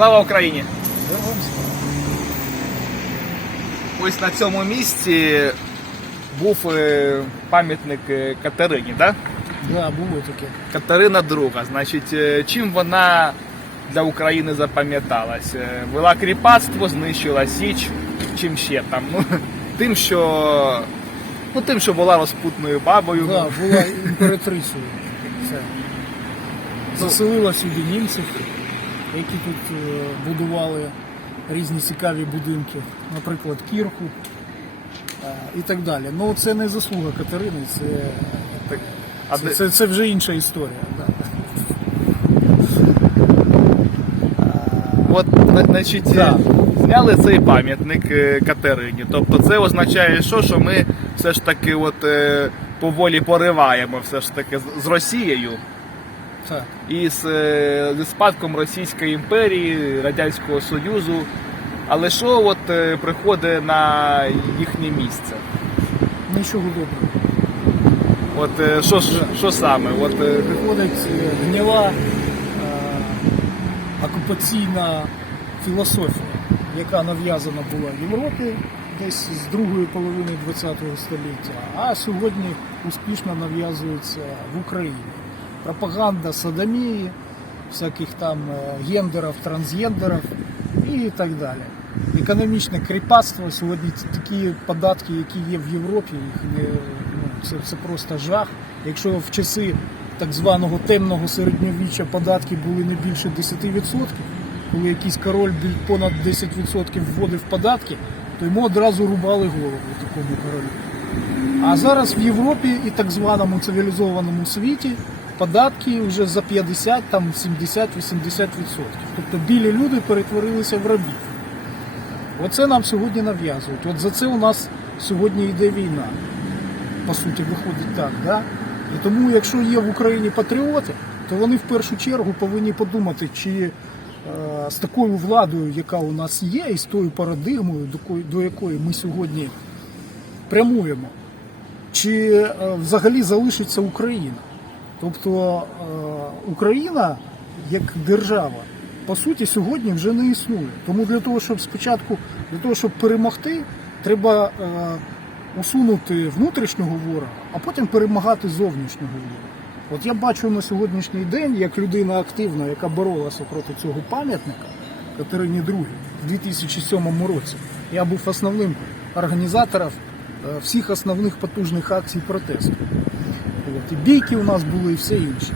Слава Україні! Ось на цьому місці був е, пам'ятник е, Катерині, да? Да, було таке. Катерина II. Значить, е, чим вона для України запам'яталась? Вела кріпацтво, знищила Січ, чим ще там? Ну, тим, що. Ну, тим, що була розпутною бабою. Да, була імператрицею. Це. Заселила сюди німців, які тут е, будували різні цікаві будинки, наприклад, кірку е, і так далі. Ну це не заслуга Катерини, це, Так, а це, де- це, це вже інша історія. Да. От, значить, Да. зняли цей пам'ятник е, Катерині. Тобто це означає, що, що ми все ж таки от, е, поволі пориваємо все ж таки з Росією Так. і з, е, зі спадком Російської імперії, Радянського Союзу. Але що от е, приходить на їхнє місце? Нічого доброго. От е, що, що саме? От, Приходить е, окупаційна філософія, яка нав'язана була в Європі десь з другої половини ХХ століття, а сьогодні успішно нав'язується в Україні. Пропаганда садомії, всяких там е, гендерів, трансгендерів і так далі. Економічне кріпацтво, сьогодні такі податки, які є в Європі, їх не, ну, це, це просто жах. Якщо в часи так званого темного середньовіччя податки були не більше 10%, коли якийсь король понад 10% вводив податки, то йому одразу рубали голову такому королю. А зараз в Європі і так званому цивілізованому світі податки вже за 50, там 70-80%. Тобто білі люди перетворилися в рабів. Оце нам сьогодні нав'язують. От за це у нас сьогодні йде війна. По суті, виходить так. Да? І тому, якщо є в Україні патріоти, то вони в першу чергу повинні подумати, чи е, з такою владою, яка у нас є, і з тою парадигмою, до, якої ми сьогодні прямуємо, чи е, взагалі залишиться Україна. Тобто е, Україна як держава, по суті, сьогодні вже не існує. Тому для того, щоб спочатку, для того, щоб перемогти, треба е, усунути внутрішнього ворога, а потім перемагати зовнішнього ворога. От я бачу на сьогоднішній день, як людина активна, яка боролася проти цього пам'ятника Катерині II в 2007 році. Я був основним організатором е, всіх основних потужних акцій протесту. І бійки у нас були і все інше.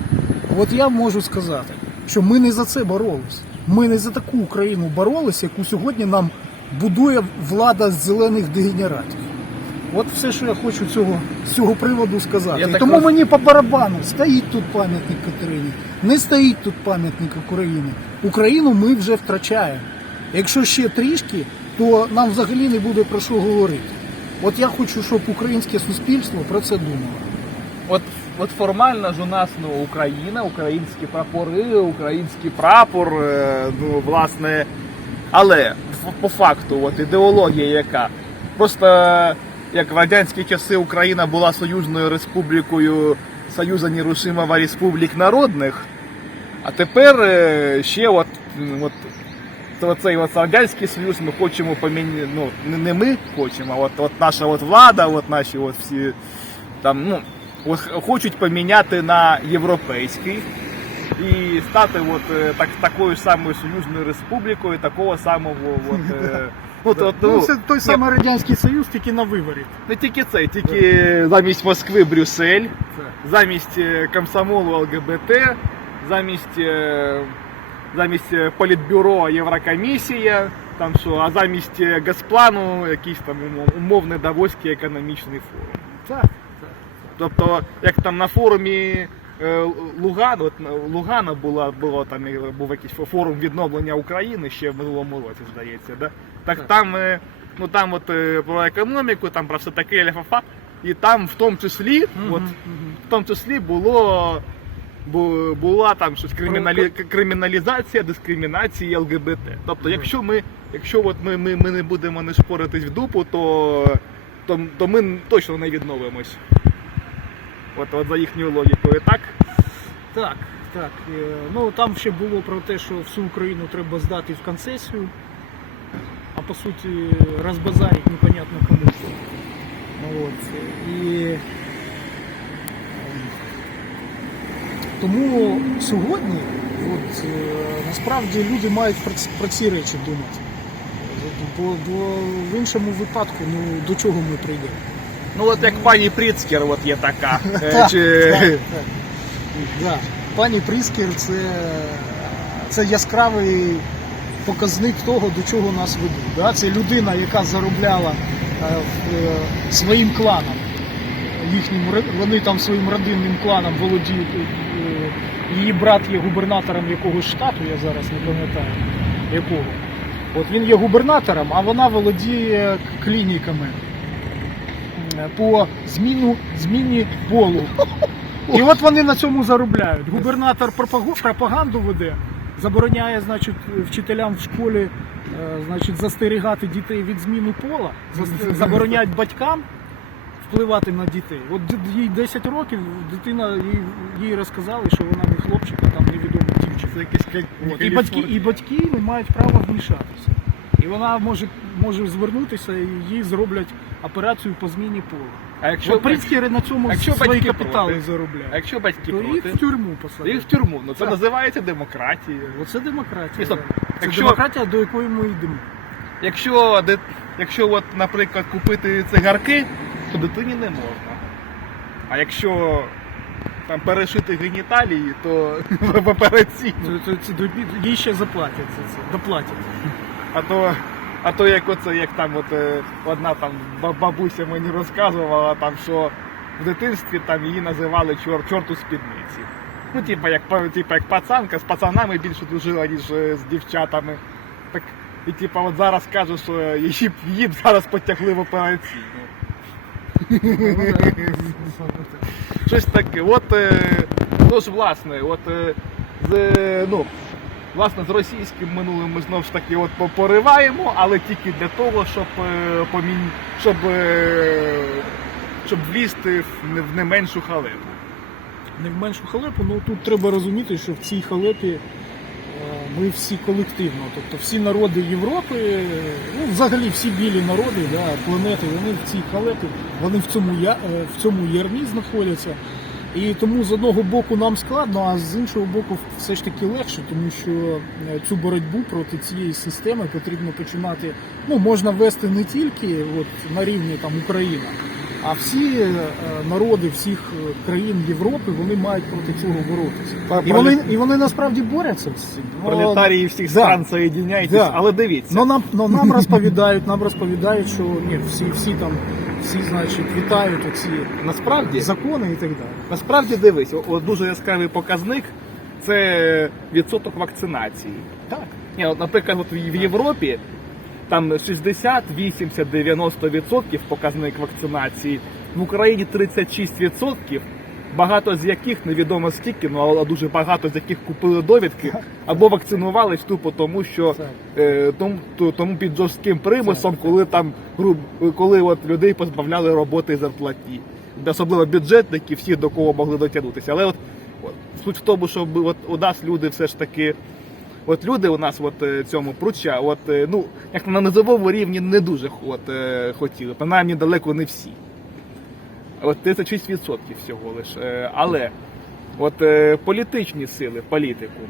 От я можу сказати, що ми не за це боролись. Ми не за таку Україну боролись, яку сьогодні нам будує влада з зелених дегенератів. От все, що я хочу цього, з цього приводу сказати. Я І так тому роз- мені по барабану стоїть тут пам'ятник Катерині, не стоїть тут пам'ятник України. Україну ми вже втрачаємо. Якщо ще трішки, то нам взагалі не буде про що говорити. От я хочу, щоб українське суспільство про це думало. От, от формально ж у нас ну, Україна, українські прапори, український прапор, е, ну, власне. Але по факту, от ідеологія яка. Просто е, як в радянські часи Україна була союзною республікою Союза Нерушимого Республік Народних, а тепер е, ще от, от цей от радянський союз ми хочемо поміняти. Ну не- ми хочемо, а от, от наша от влада, от наші от всі там, ну хочуть поміняти на європейський і стати от е, так такою ж самою союзною республікою, такого самого от, е, от, от, Ну, ну, це той ні, самий Радянський Союз, тільки на виворі. не тільки це, тільки замість Москви Брюссель, замість е, комсомолу ЛГБТ, замість, е, замість е, політбюро Єврокомісія, там що, а замість е, Газплану якийсь там умов- умовний Давоський економічний форум. Так. Тобто, як там на форумі е, Луган, от Лугана була, було там е, був якийсь форум відновлення України ще в минулому році, здається, да? так Так. там, е, ну там от е, про економіку, там про все таке ляфафа, і там в тому числі, от, в тому числі було. бу- Була там щось криміналі... криміналізація, дискримінація ЛГБТ. Тобто, якщо ми, якщо от ми, ми, ми не будемо не шпоритись в дупу, то, то, то ми точно не відновимось. От, от за їхньою логікою, так? Так, Так, е, ну там ще було про те, що всю Україну треба здати в концесію, а по суті розбазарить непонятно кому. От. І тому сьогодні от, е, насправді люди мають про ці речі думати. Бо, бо в іншому випадку, ну до чого ми прийдемо? Ну от як пані Пріцкер, от є така. Так, так, так. Пані Пріскер це, це яскравий показник того, до чого нас ведуть. Це людина, яка заробляла е, е, своїм кланом. Їхнім, вони там своїм родинним кланом володіють. е, Її брат є губернатором якогось штату, я зараз не пам'ятаю якого. От він є губернатором, а вона володіє клініками по зміну, зміні полу. І от вони на цьому заробляють. Губернатор пропаганду веде, забороняє, значить, вчителям в школі е, значить, застерігати дітей від зміни пола, забороняють батькам впливати на дітей. От їй 10 років, дитина їй, їй розказали, що вона не хлопчик, а там невідома дівчинка. От, і, батьки, і батьки не мають права вмішатися. І вона може, може звернутися і їй зроблять операцію по зміні пола. А якщо, Що на цьому якщо свої батьки капітали проти? заробляють. а якщо батьки То їх в тюрму то їх в тюрму. Ну це Так. називається демократією. Оце демократія. Це якщо- демократія, до якої ми йдемо. Якщо, де- якщо от, наприклад, купити цигарки, то дитині не можна. А якщо там перешити геніталії, то в операційну. Їй ще заплатять за це. Доплатять. А то, а то як оце, як там от е, одна там бабуся мені розказувала, там, що в дитинстві там її називали чор, чорт у спідниці. Ну, типа як, типа як пацанка, з пацанами більше дружила, ніж е, з дівчатами. Так, і типа от зараз кажуть, що її, б- зараз потягли в операційну. Щось таке. От, е, ну власне, от ну, власне, з російським минулим ми знову ж таки от по- пориваємо, але тільки для того, щоб, е, помін... щоб, е, щоб влізти в не, меншу халепу. Не в меншу халепу, ну тут треба розуміти, що в цій халепі е, ми всі колективно. Тобто всі народи Європи, ну взагалі всі білі народи, да, планети, вони в цій халепі, вони в цьому, я, в цьому ярмі знаходяться. І тому з одного боку нам складно, а з іншого боку все ж таки легше, тому що е, цю боротьбу проти цієї системи потрібно починати. Ну можна вести не тільки от, на рівні там Україна, а всі е, народи всіх е, країн Європи вони мають проти цього боротися. І вони, і вони насправді борються з цим. Ну, Пролетарії всіх да. стран соєдиняйтесь, Да. але дивіться. Ну нам, ну, нам розповідають, нам розповідають, що ні, всі, всі там, всі, значить, вітають оці насправді, закони і так далі. насправді дивись, о- о, дуже яскравий показник це відсоток вакцинації. Так. Ні, от, наприклад, от в в Європі там 60, 80, 90 відсотків показник вакцинації. В Україні 36 відсотків. Багато з яких невідомо скільки, ну але дуже багато з яких купили довідки або вакцинувались тупо тому, що е, тому, тому під жорстким примусом, коли там груб, коли от людей позбавляли роботи і зарплаті. Особливо бюджетники, всі до кого могли дотягнутися. Але от, от суть в тому, що от у нас люди все ж таки От люди у нас от е, цьому пруча, от е, ну як на низовому рівні не дуже от, е, хотіли, принаймні далеко не всі. От 36% всього лише. Е, Але от е, політичні сили, політику.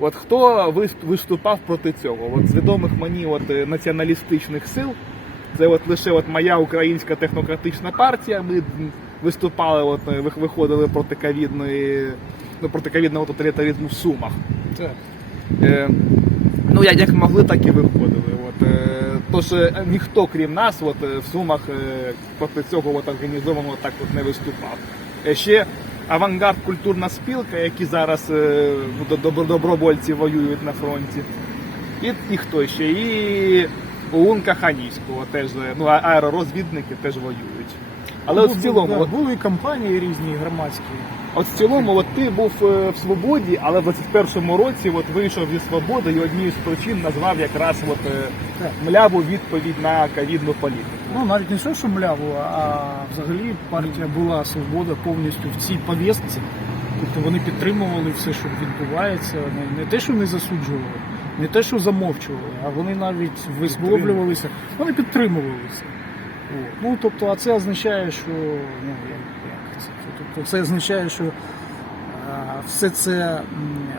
От хто виступав проти цього? От з відомих мені от, е, націоналістичних сил, це от лише от моя українська технократична партія. Ми виступали, от, виходили проти ковідної, ну, проти ковідного тоталітаризму в Сумах. Е, ну, як, могли, так і виходили. От, е, тож е, ніхто, крім нас, от, в Сумах проти цього от, організовано так от не виступав. Ще авангард культурна спілка, які зараз ну, добро- добровольці воюють на фронті. І, і хто ще? І ОУН Каханівського теж, ну, аеророзвідники теж воюють. Але от в цілому, да, от, були і компанії різні громадські. От в цілому, от ти був е, в свободі, але в 21-му році от вийшов зі свободи і однією з причин назвав якраз от е, мляву відповідь на ковідну політику. Ну навіть не все, що мляву, а взагалі партія була свобода повністю в цій повістці. Тобто вони підтримували все, що відбувається, не, те, що не засуджували, не те, що замовчували, а вони навіть висловлювалися, вони підтримувалися. От. Ну, тобто, а це означає, що ну? Тобто, це означає, що все це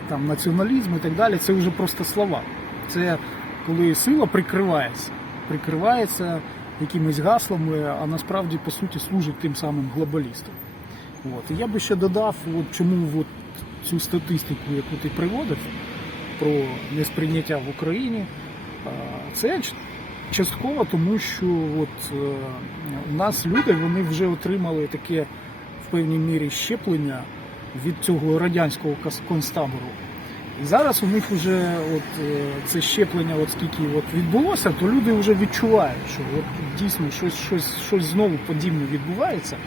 там націоналізм і так далі, це вже просто слова. Це коли сила прикривається, прикривається якимись гаслами, а насправді по суті служить тим самим глобалістам. От. І я би ще додав, от чому от цю статистику, яку ти приводив про несприйняття в Україні, це частково тому, що от, е, у нас люди вони вже отримали таке певній мірі щеплення від цього радянського концтабору. І зараз у них вже от е, це щеплення, от скільки от відбулося, то люди вже відчувають, що от дійсно щось, щось, щось знову подібне відбувається,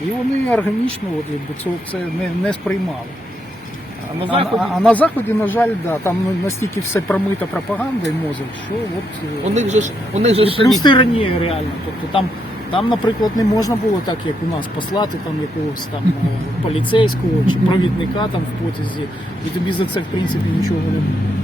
і вони органічно от, якби, це, це не, не сприймали. А на заході а, а на заході, на жаль, да, там ну, настільки все промита пропаганда і мозок, що от е, у них же ж у них же ж плюс тиранія реально. Тобто там, там, наприклад, не можна було так, як у нас, послати там якогось там е, поліцейського чи провідника там в потязі, і тобі за це в принципі нічого не було.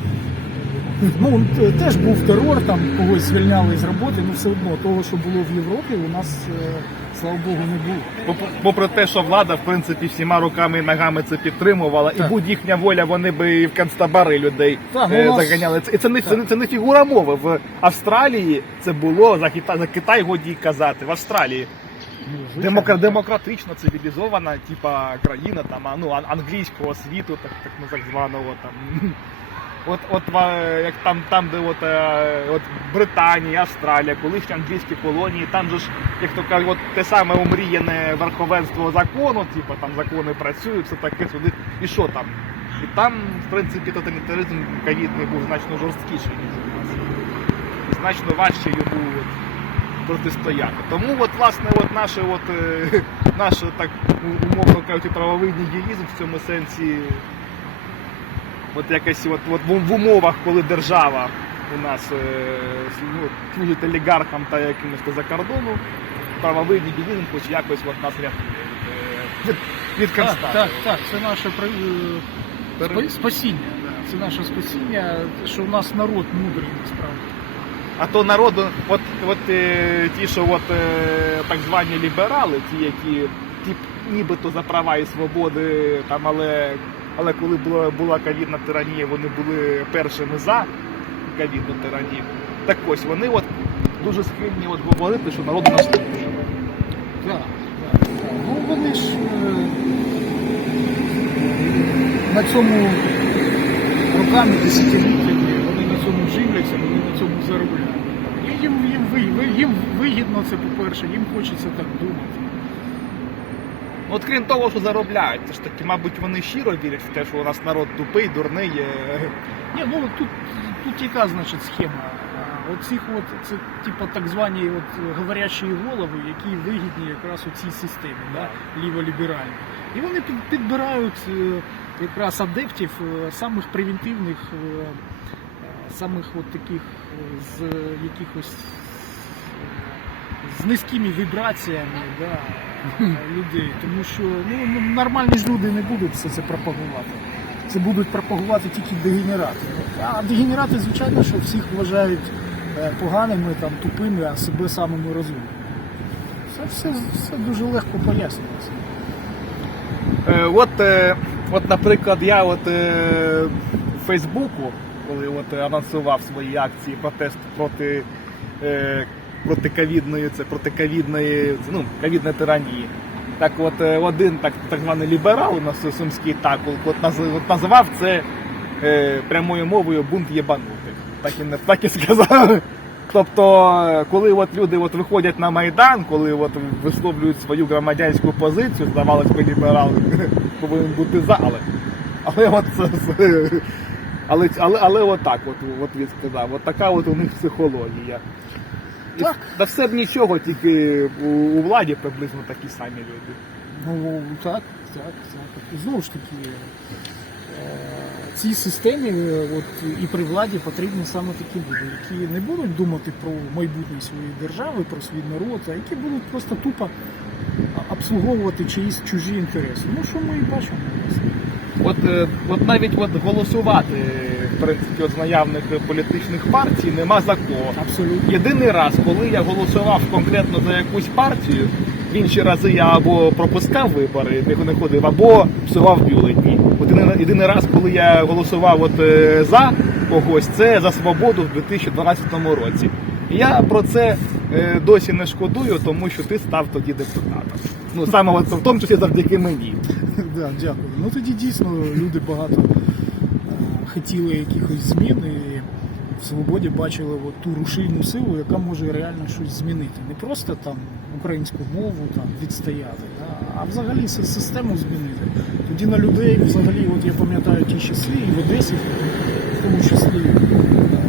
Ну, теж був терор, там когось звільняли з роботи, але все одно того, що було в Європі, у нас, е, слава Богу, не було. Попри те, що влада, в принципі, всіма руками і ногами це підтримувала, Так. і будь їхня воля, вони би і в концтабари людей Так, ну, е, нас- заганяли. Це, і це не це, це не фігура мови. В Австралії це було за Китай, за Китай годі казати. В Австралії Демокра, демократична, цивілізована, типа країна, там ну англійського світу, так так ну, так званого там. От, от як там, там, де от, е, от Британія, Австралія, колишні англійські колонії, там же ж, як то кажуть, от те саме омріяне верховенство закону, типу там закони працюють, все таке сюди. І що там? І там, в принципі, тоталітаризм ковідний був значно жорсткіший, ніж у нас. Значно важче йому от, протистояти. Тому от, власне, от наше, от, е, наше так умовно кажучи, правовий нігілізм в цьому сенсі от якось от, от в, в умовах, коли держава у нас е, ну, служить олігархам та якимось за кордону, правовий нігілізм хоч якось от нас рятує від, е, від, від Так, так, так, це наше е, спасіння. Це наше спасіння, що у нас народ мудрий насправді. А то народу, от, от е, ті, що от, е, так звані ліберали, ті, які ті, нібито за права і свободи, там, але, але коли була, була ковідна тиранія, вони були першими за ковідну тиранію. Так ось вони от дуже схильні от говорити, що народ у нас. Так, так. Ну вони ж е, на цьому роками, десятиліттями, вони на цьому живляться, вони на цьому заробляють. Їм, їм, їм вигідно це, по-перше, їм хочеться так думати. Ну, От крім того, що заробляють, це ж таки, мабуть, вони щиро вірять в те, що у нас народ тупий, дурний. е, Ні, ну тут, тут яка значить схема? Оцих от це типу так звані от говорячі голови, які вигідні якраз у цій системі, да? ліволіберальні. І вони під, підбирають е, якраз адептів е, самих превентивних, е, е, самих от таких е, з якихось е, з низькими вібраціями да, людей. Тому що ну, нормальні ж люди не будуть все це пропагувати це будуть пропагувати тільки дегенерати. А дегенерати, звичайно, що всіх вважають е, поганими, там, тупими, а себе самими розумними. Це все, все дуже легко пояснюється. Е, от, е, от, наприклад, я от е, Фейсбуку, коли от е, анонсував свої акції протесту проти, е, проти ковідної, це протиковідної, ну, ковідної тиранії. Так от е, один так, так званий ліберал у нас сумський такул, от, от назвав це е, прямою мовою бунт єбанутих. Так і, так і сказав. Тобто, коли от люди от виходять на Майдан, коли от висловлюють свою громадянську позицію, здавалось би, ліберал повинен бути за, але, але от це, але, але, але от так от, от він сказав, от така от у них психологія. Так. Та все б нічого, тільки у, у владі приблизно такі самі люди. Ну так, так, так. І знову ж таки, е, цій системі е, от, і при владі потрібні саме такі люди, які не будуть думати про майбутнє своєї держави, про свій народ, а які будуть просто тупо обслуговувати чиїсь чужі інтереси. Ну що ми і бачимо. от, е, от навіть от голосувати, в принципі, от з наявних політичних партій нема за кого. Абсолютно. Єдиний раз, коли я голосував конкретно за якусь партію, в інші рази я або пропускав вибори, не не ходив, або псував бюлетні. От єдиний, раз, коли я голосував от, е, за когось, це за свободу в 2012 році. Я про це е, досі не шкодую, тому що ти став тоді депутатом. Ну саме в тому числі завдяки мені. Да, дякую. Ну тоді дійсно люди багато хотіли якихось змін і в свободі бачили от ту рушійну силу, яка може реально щось змінити. Не просто там українську мову там відстояти, а взагалі систему змінити. Тоді на людей, взагалі, от я пам'ятаю ті часи і в Одесі, в тому числі,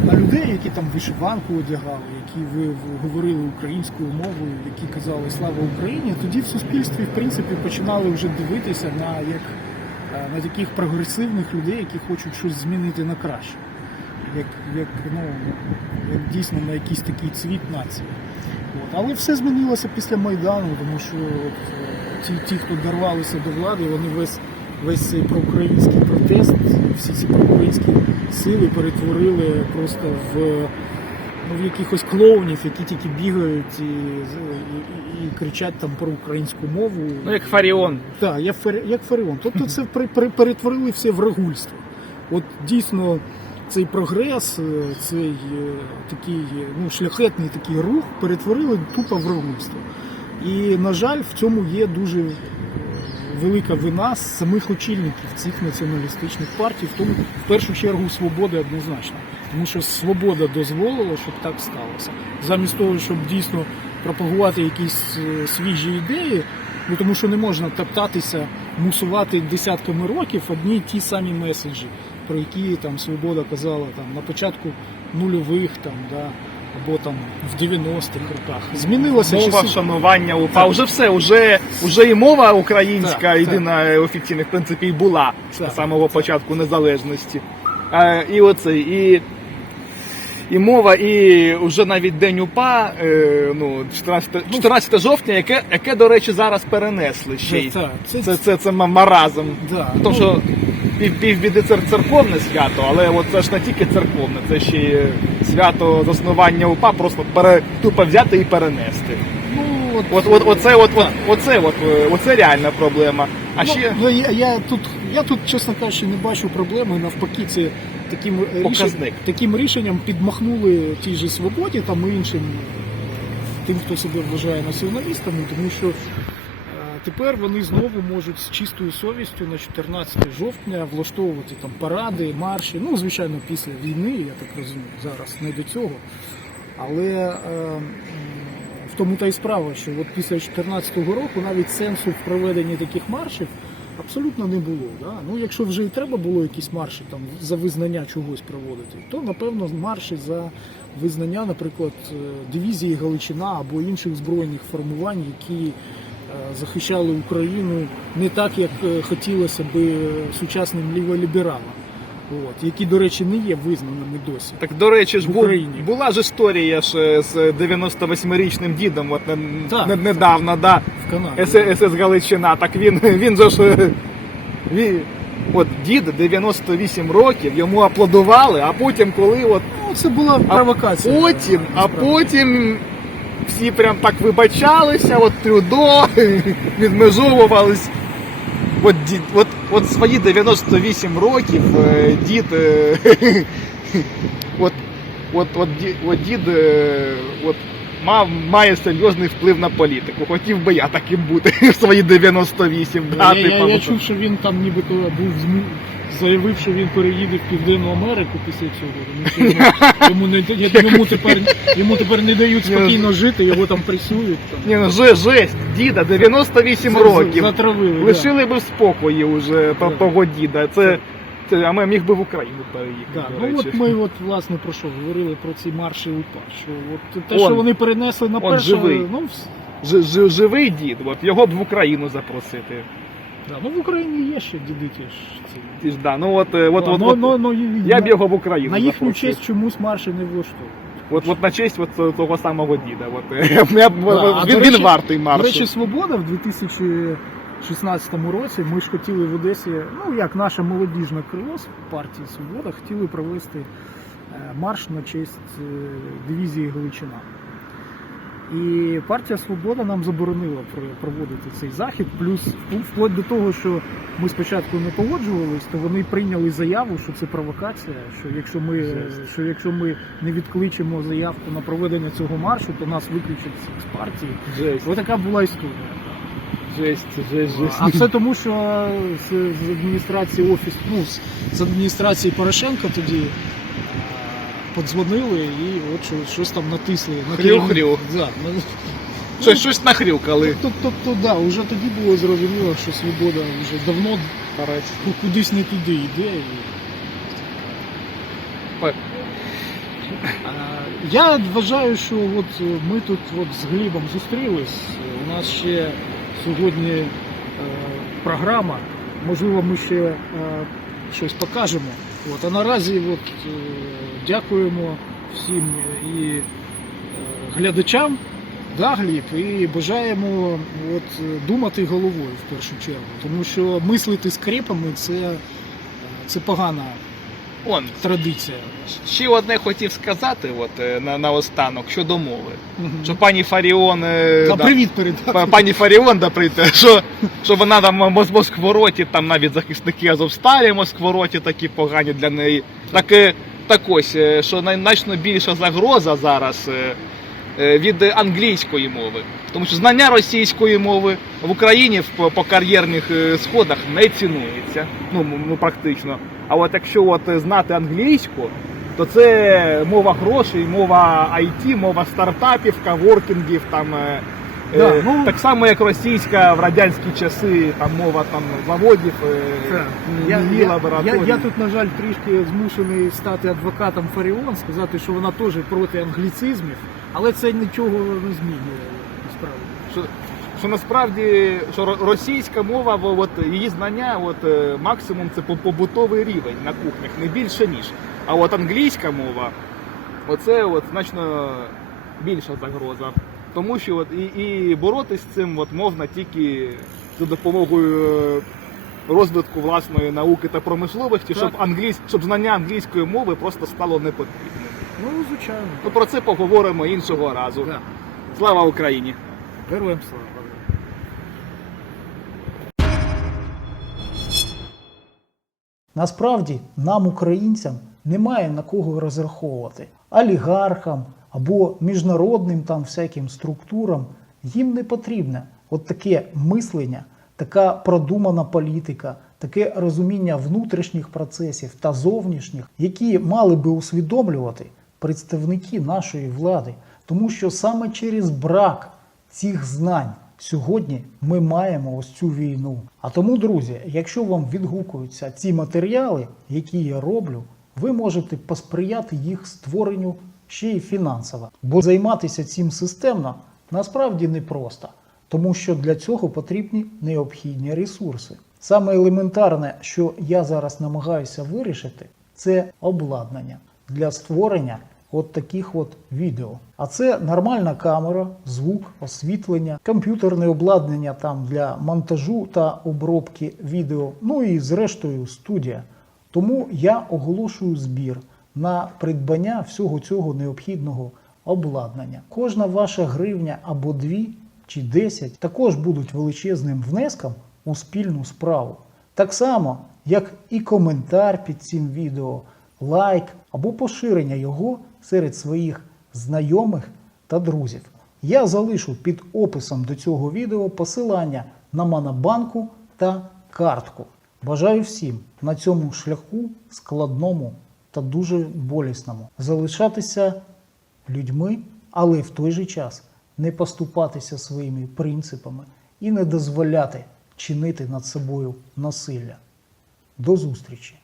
на людей, які там вишиванку одягали, які ви, говорили українською мовою, які казали Слава Україні, тоді в суспільстві, в принципі, починали вже дивитися на як на таких прогресивних людей, які хочуть щось змінити на краще. Як, як, ну, як дійсно на якийсь такий цвіт нації. От. Але все змінилося після Майдану, тому що от, е, ті, ті, хто дорвалися до влади, вони весь, весь цей проукраїнський протест, всі ці проукраїнські сили перетворили просто в, в якихось клоунів, які тільки бігають і, і, і, і кричать там про українську мову. Ну як Фаріон. Так, як, як Фаріон. Тобто це при- при- перетворили все в рагульство. От дійсно цей прогрес, е, цей е, такий е, ну, шляхетний такий рух перетворили тупо в рагульство. І, на жаль, в цьому є дуже велика вина з самих очільників цих націоналістичних партій, в тому в першу чергу свободи однозначно. Тому що свобода дозволила, щоб так сталося. Замість того, щоб дійсно пропагувати якісь е, свіжі ідеї, ну тому що не можна топтатися, мусувати десятками років одні й ті самі меседжі, про які там свобода казала там на початку нульових там, да, або там в 90-х роках. Змінилося Мова часи. вшанування УПА. Уже все, уже, уже і мова українська, Так, єдина е, офіційна, в принципі, і була Так. з самого початку незалежності. А, і оце, і, і мова, і вже навіть День УПА, е, ну, 14, 14 жовтня, яке, яке, до речі, зараз перенесли ще й. Так, це, Це, це, це маразм. да, Тому ну, що пів, півбіди це церковне свято, але от це ж не тільки церковне, це ще й свято заснування УПА, просто пере, тупо взяти і перенести. ну, от, От, от, оце, от, от, оце, от, е, оце реальна проблема. А ну, ще ну, я, я, тут, я тут, чесно кажучи, не бачу проблеми. Навпаки, це таким, рішень, таким рішенням підмахнули тій же свободі там і іншим тим, хто себе вважає націоналістами, тому що е, тепер вони знову можуть з чистою совістю на 14 жовтня влаштовувати там паради, марші. Ну, звичайно, після війни, я так розумію, зараз не до цього. Але е, в тому та й справа, що от після 2014 року навіть сенсу в проведенні таких маршів абсолютно не було. Да? Ну, якщо вже і треба було якісь марші там за визнання чогось проводити, то напевно марші за визнання, наприклад, е, дивізії Галичина або інших збройних формувань, які е, захищали Україну не так, як е, хотілося би сучасним ліволібералам. От, які, до речі, не є визнаними досі. так до речі ж в Україні. була ж історія ж е, з 98-річним дідом, от не, Так, не- недавно, да. В Канаді. СС, СС Галичина. Так він, він же ж. е, Він, от дід 98 років, йому аплодували, а потім, коли от Ну, це була провокація. Потім, а потім всі прям так вибачалися, от Трюдо, відмежовувались. От, дід, от, от свої 98 років е, дід. е, От, от, от, от дід е, от, мав, має серйозний вплив на політику. Хотів би я таким бути в свої 98. Да, Я, я, я ну, чув, що він там нібито був заявив, що він переїде в Південну Америку після цього. Тому що йому, йому, не, йому, тепер, йому тепер не дають спокійно жити, його там пресують. Там. Ні, ну, же- жесть, діда, 98 років. Затравили. да. Лишили би в спокої уже того діда. Це, це, а ми міг би в Україну переїхати. До Ну речі. от ми от, власне про що говорили про ці марші УПА. Що от те, Он. що вони перенесли на Он перше, живий. ну, Ж, ж- живий дід, от його б в Україну запросити. да. ну в Україні є ще діди ті ж ці. Ж, да. Ну от, е, от, от, ну, от, ну, ну, і- я б його в Україну на їхню запросив. честь чомусь марші не влаштовують. От, от на честь от, того самого діда. От, е, Да, а він, він речі- вартий маршу. До речі, Свобода в 16-му році ми ж хотіли в Одесі, ну як наше молодіжне крило з партії Свобода, хотіли провести е, марш на честь е, дивізії Галичина. І партія Свобода нам заборонила про- проводити цей захід. Плюс ну, вплоть до того, що ми спочатку не погоджувались, то вони прийняли заяву, що це провокація. Що якщо ми що якщо ми не відкличемо заявку на проведення цього маршу, то нас виключать з партії. Ось така була історія. Жесть, жесть, жесть. А все тому, що з, з адміністрації офіс, ну, з, з адміністрації Порошенка тоді е, подзвонили і от що, щось там натисли. на Хрю-хрю. керівник. Да, на- Щось, щось нахрюкали. Тобто, тобто, да, вже тоді було зрозуміло, що свобода вже давно ку- кудись не туди йде. І... Пе- А, Я вважаю, що от е, ми тут от з Глібом зустрілись. У нас ще сьогодні е, програма. Можливо, ми ще е, щось покажемо. От, а наразі от, е, дякуємо всім і глядачам, да, Гліб, і бажаємо от, думати головою в першу чергу. Тому що мислити скрепами це, це погана Он, традиція. ще одне хотів сказати, от е, на, наостанок щодо мови. Мгм. Що пані Фаріон. е, Та да, привіт передати. Пані Фаріон, да, прийти, що, що вона там в Москвороті, там навіть захисники Азовсталі в Москвороті такі погані для неї. Так, е, так ось, е, що значно більша загроза зараз е, е, від англійської мови. Тому що знання російської мови в Україні по, кар'єрних е, сходах не цінується. Ну, ну практично. А от якщо от е, знати англійську, то це мова грошей, мова IT, мова стартапів, каворкінгів, там е, Да, Е, ну- так само, як російська в радянські часи, там мова там заводів, е, Я, ні я, я, я тут, на жаль, трішки змушений стати адвокатом Фаріон, сказати, що вона теж проти англіцизмів, але це нічого не змінює насправді. що, що насправді що російська мова, от її знання, от е, максимум це по- побутовий рівень на кухнях, не більше ніж. А от англійська мова, оце от значно більша загроза. Тому що от і, і боротись з цим от можна тільки за допомогою е, розвитку власної науки та промисловості, Так. щоб англійсь, щоб знання англійської мови просто стало непотрібним. Ну, звичайно. Ну про це поговоримо іншого разу. Да. Слава Україні! Героям слава. Насправді нам, українцям, немає на кого розраховувати. Олігархам або міжнародним там всяким структурам їм не потрібне от таке мислення, така продумана політика, таке розуміння внутрішніх процесів та зовнішніх, які мали би усвідомлювати представники нашої влади, тому що саме через брак цих знань сьогодні ми маємо ось цю війну. А тому, друзі, якщо вам відгукуються ці матеріали, які я роблю, ви можете посприяти їх створенню ще й фінансово. Бо займатися цим системно насправді непросто, тому що для цього потрібні необхідні ресурси. Саме елементарне, що я зараз намагаюся вирішити, це обладнання для створення от таких от відео. А це нормальна камера, звук, освітлення, комп'ютерне обладнання там для монтажу та обробки відео, ну і зрештою студія. Тому я оголошую збір на придбання всього цього необхідного обладнання. Кожна ваша гривня або дві чи десять також будуть величезним внеском у спільну справу. Так само, як і коментар під цим відео, лайк або поширення його серед своїх знайомих та друзів. Я залишу під описом до цього відео посилання на Монобанку та картку. Бажаю всім на цьому шляху складному та дуже болісному залишатися людьми, але в той же час не поступатися своїми принципами і не дозволяти чинити над собою насилля. До зустрічі!